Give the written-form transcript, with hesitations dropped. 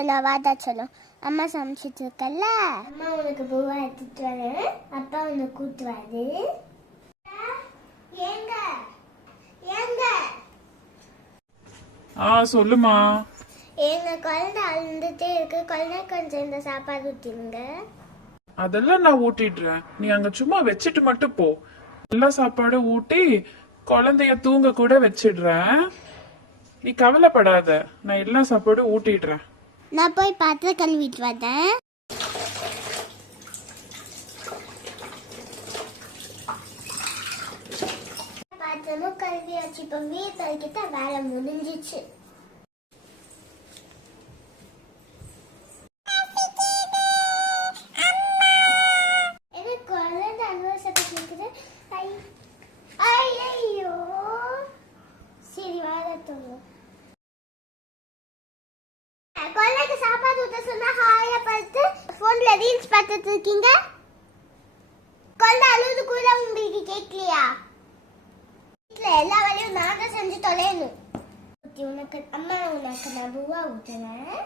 சொல்லும் வாடா சொல்லும். அம்மா சமைச்சிட்டு இருக்கல்ல, அம்மா உனக்கு பூவா எடுத்துட்டு வரேன், அப்பா உனக்கு கூட்டுவாரு. ஏங்க ஏங்க சொல்லுமா. எங்க குழந்தை அழுந்துட்டே இருக்கு, குழந்தை கொஞ்சம் இந்த சாப்பாடு ஊட்டிங்க. அதெல்லாம் நான் ஊட்டிடுறேன், நீ அங்க சும்மா வச்சுட்டு மட்டும் போ. எல்லா சாப்பாடும் ஊட்டி குழந்தைய தூங்க கூட வச்சிடுறேன். நீ கவலைப்படாத, நான் எல்லா சாப்பாடும் ஊட்டிடுறேன். நான் போய் பாத்திரம் கழுவிட்டு வந்தேன். பாத்திரமும் கழுவியாச்சு, இப்போ வீடு கழிக்கிட்ட வேலை முடிஞ்சிச்சு. ஐயோ சரி வாழத்தோம். குழந்தைக்கு சாப்பாடு ஊட்ட சொன்னா ஹாயா பார்த்து போன்ல ரீல்ஸ் பார்த்துட்டு இருக்கீங்க. குழந்தை அழுது கூட உங்களுக்கு கேட்கலையா? வீட்டுல எல்லா வேலையும் நான் தான் செஞ்சு தொலையணும். உனக்கு அம்மா உனக்கு நான் பூவா ஊட்டுறேன்.